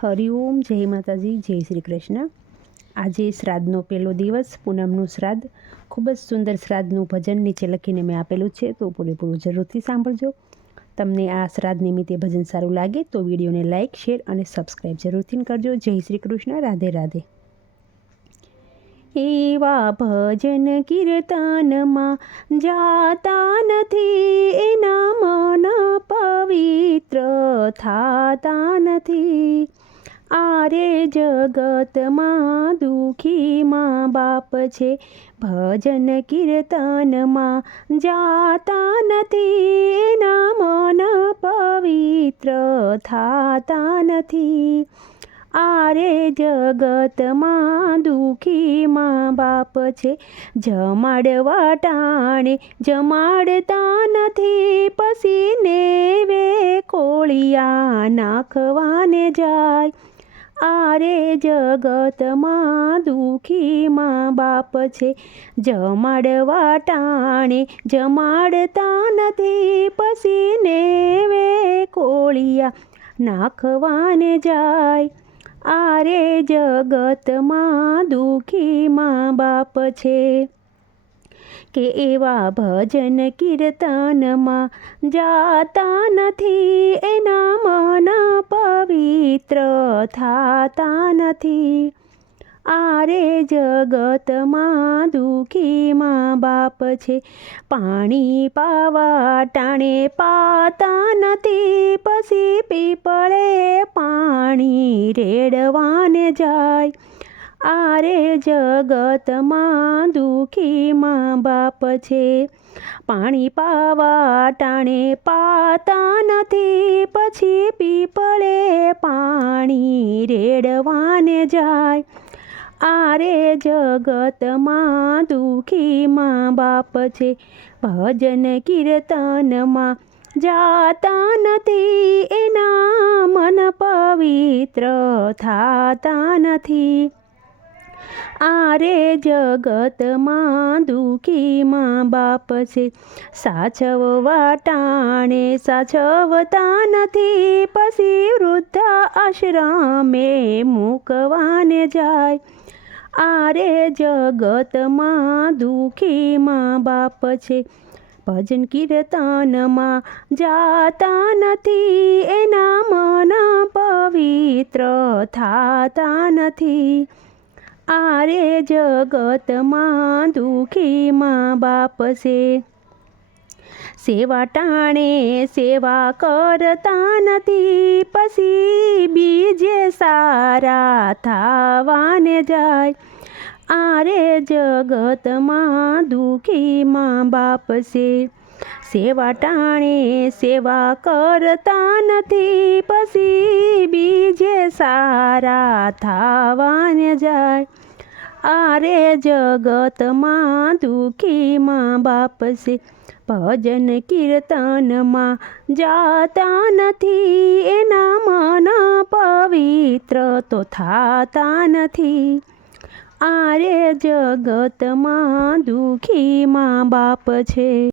હરિઓમ જય માતાજી, જય શ્રી કૃષ્ણ. આજે શ્રાદ્ધનો પહેલો દિવસ, પૂનમનું શ્રાદ્ધ. ખૂબ જ સુંદર શ્રાદ્ધનું ભજન નીચે લખીને મેં આપેલું છે, તો પૂરેપૂરું જરૂરથી સાંભળજો. તમને આ શ્રાદ્ધ નિમિત્તે ભજન સારું લાગે, તો વિડીયોને લાઇક શેર અને સબસ્ક્રાઈબ જરૂરથી કરજો. જય શ્રી કૃષ્ણ, રાધે રાધે. એવા ભજન કીર્તનમાં જાતા નથી, એના મન પવિત્ર થાતા નથી. આરે જગતમાં દુખી મા બાપ છે. ભજન કીર્તનમાં જાતા નથી, એના મન પવિત્ર થાતા નથી. આરે જગતમાં દુખી માં બાપ છે. જમાડવા ટાણે જમાડતા નથી પસીને વે કોળિયા નાખવાને જાય. આરે જગતમાં દુખી માં બાપ છે. જમાડવા ટાણે, જમાડતા નથી. પસીને વે કોળિયા નાખવાને જાય. આરે જગતમાં દુખી માં બાપ છે. કે એવા ભજન કીર્તનમાં જાતા નથી એના મન પવિત્ર થાતા નથી. આરે જગતમાં દુઃખી મા બાપ છે. પાણી પાવા ટાણે પાતા નથી. પછી પીપળે પાણી રેડવાને જાય. આરે જગતમાં દુખી માં બાપ છે. પાણી પાવા ટાણે પાતા નથી, પછી પીપળે પાણી રેડવાને જાય. આરે જગતમાં દુખી માં બાપ છે. ભજન કીર્તનમાં જાતા નથી, એના મન પવિત્ર થાતા નથી. આરે જગતમાં દુઃખી મા બાપ છે. સાચવવા ટાણે સાચવતા નથી. પછી વૃદ્ધા આશ્રમે મૂકવાને જાય. આરે જગતમાં દુઃખી મા બાપ છે. ભજન કીર્તનમાં જાતા નથી. એના મન પવિત્ર થાતા નથી. આરે જગતમાં દુખી માં બાપ છે. સેવા ટાણે સેવા કરતા નથી, પછી બીજે સારા થાવાને જાય. આરે જગતમાં દુઃખી માં બાપ છે. સેવા ટાણે, સેવા કરતા નથી. પછી બીજે સારા થાવાને જાય. આરે જગતમાં દુઃખી માં બાપ છે. ભજન કીર્તનમાં જાતા નથી. એના મન પવિત્ર તો થાતા નથી. આરે જગતમાં દુઃખી માં બાપ છે.